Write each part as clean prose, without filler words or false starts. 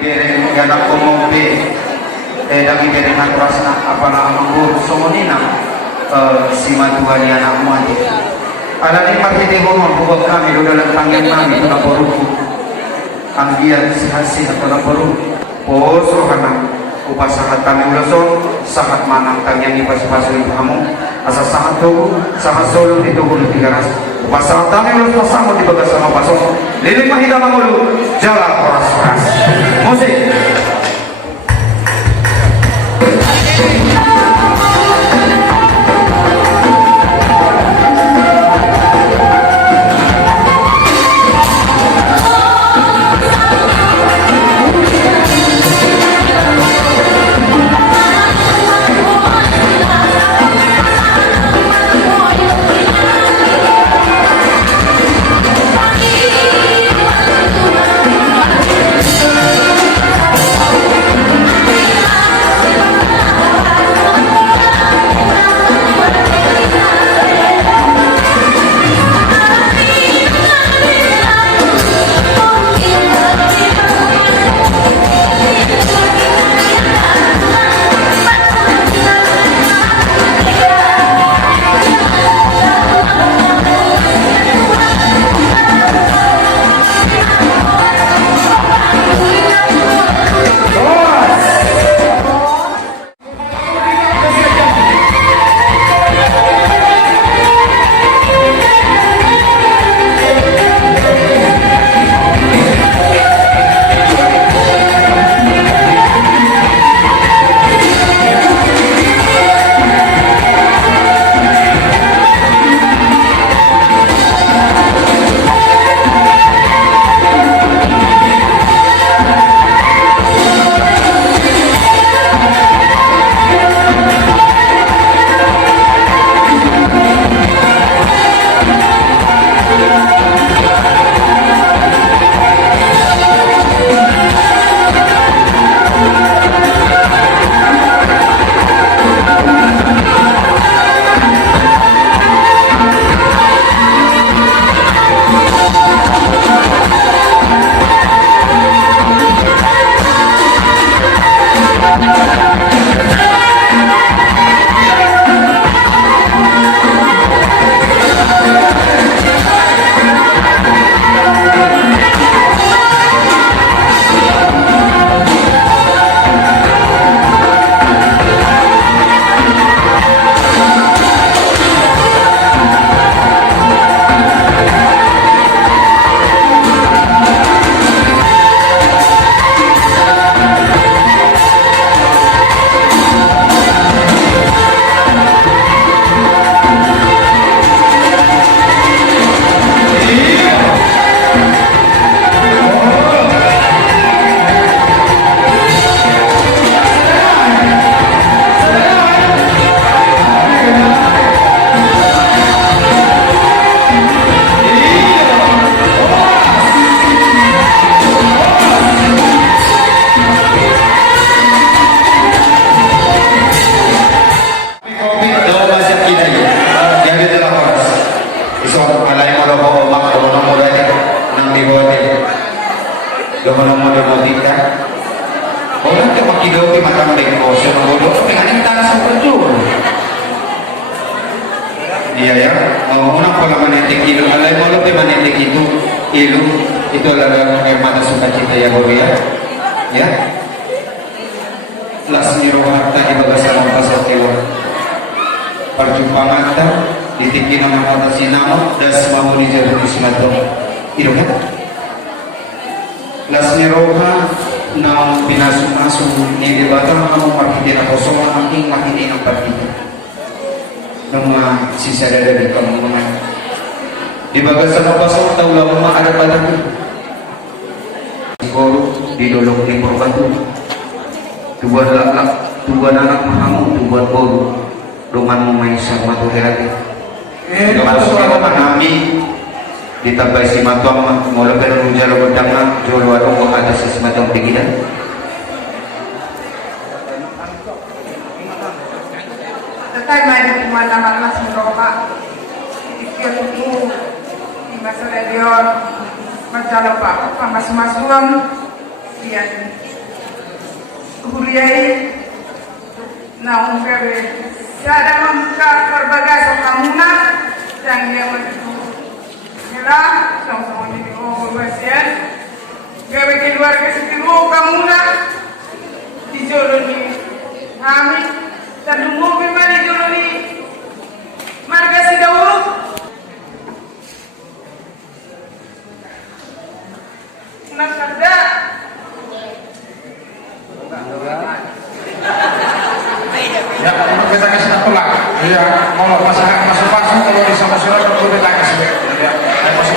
bereng ganak komombe dagi bereng naturasna apa nama guru somonina si matuani anak muati ada ni marhiti homon buat kami do dalam tangan kami tuna boruku anggian hasil tuna boru pos rohana upasahat kami ulason sahat manang tangan ni pas-pas itu kamu asa sahat tu sahat solo itu bulu tiga ras upasahat kami ulus pasang di bagas sama pasong lilik mahida mangulu jalan oras-oras musik. Iya ya, unang pala manetik ilu, alay mo lo manetik ilu, itu adalah air mata sukacita ya Guru ya. Lasmiro harta di bagasan pasal tewa. Perjumpaan kita ditiki nama kata sinamo das mau dijadi ismatong ilu kan? Lasmiro na pinasumasu ni debatang mau markitin ako so making makitin ang partida. Nama sisa dada di kamungan di bagasan pasal tahu lama ada padaku Guru di dolok di Purbantu dua anak mahamu dua Guru dengan memaisah matu herati masuk ke kami ditambah si matuang mulai dari ujara berdanga jual warung ada si semacam pikiran Tetap maju di mana-mana semoga istilah itu di masa radio berjalan pak masing-masing dia huriai na ungkabe sada membuka berbagai sokamuna dan dia menuju kira sama-sama ini basian gawe keluarga setiru kamuna dijoloni kami terdungu bima dijoloni marga sidawuru nasabda ya kita kasih apa lah iya kalau masalah masuk kalau di sama surat kalau kita kasih ya masuk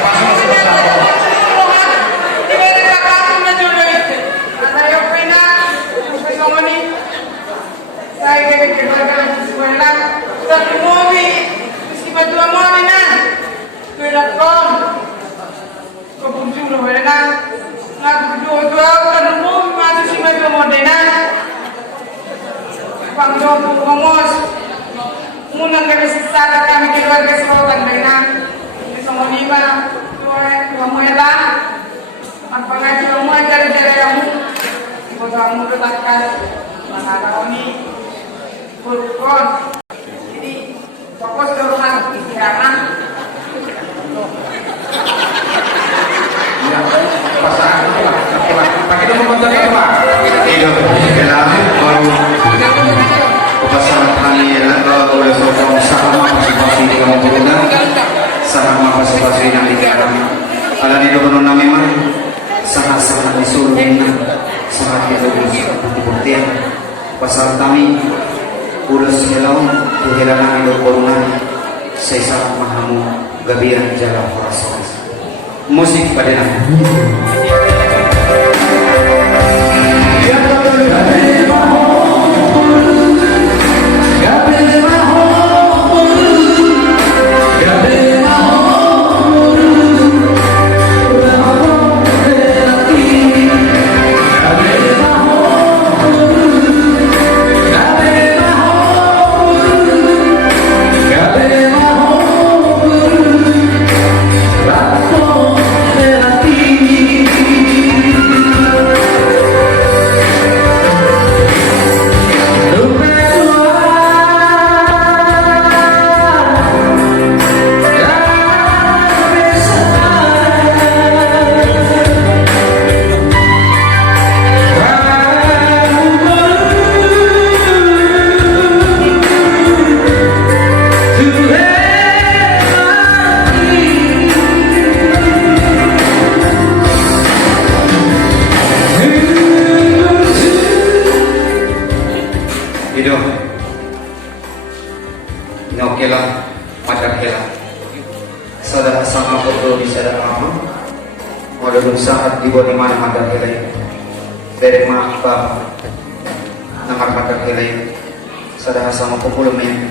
Munang kami sesara kami keluarga sekolah dengan semua lima dua muela apa ngaji kamu ajar kamu ibu kamu letakkan mana ini berkon jadi fokus dorongan pikiran ya pasangan pakai dulu kontak apa Hidup dalam baru pasangan kami oleh seorang sama masing-masing di kampung kita sama masing-masing yang di dalam ala di dalam nama memang sangat-sangat disuruh sangat dibuktikan pasal kami udah selau kehilangan hidup corona saya sangat mahamu gabian jalan perasaan musik pada nama Nokela macam kela saudara sama foto di sadar lama modal saat di bawah mana macam kela dari mana apa nama macam kela saudara sama foto men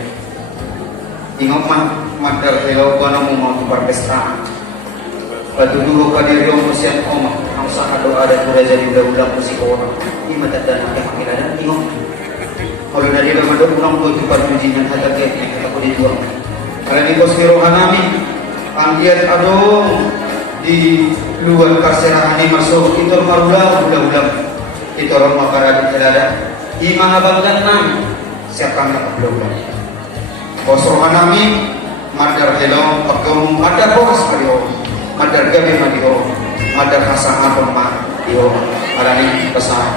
ingat macam kela bukan mau berpesta batu dulu kadir yang musian om hamsa doa dan sudah jadi udah musik orang ini mata dan macam kela dan ingat kalau dari dalam ada ulang tu tukar pujian hati kita aku dijual. Kalau di pos rohani, andiat adong di luar kasera ini masuk itu marulah ulang itu orang makaran tidak ima abang nam siapa nak belum. Pos rohani madar helong pagong madar bos kalian madar gabi madiho madar hasanah pemah diho. Ada ni pesan.